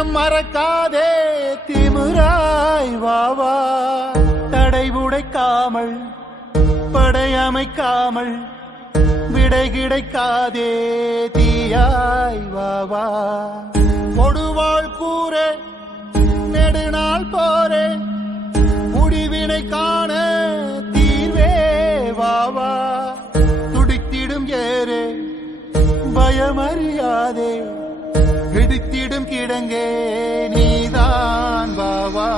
தினம் மறக்காதே திமிராய் வாவா தடை உடைக்காமல் படையமைக்காமல் விடை கிடைக்காதே தீயாய் வாவா கொடுவாள் கூறே நெடுநாள் போரே முடிவினை காண தீர்வே வாவா துடித்திடும் ஏறே பயமறியாதே வெடித்திடும் கிடங்கே நீதான் வாவா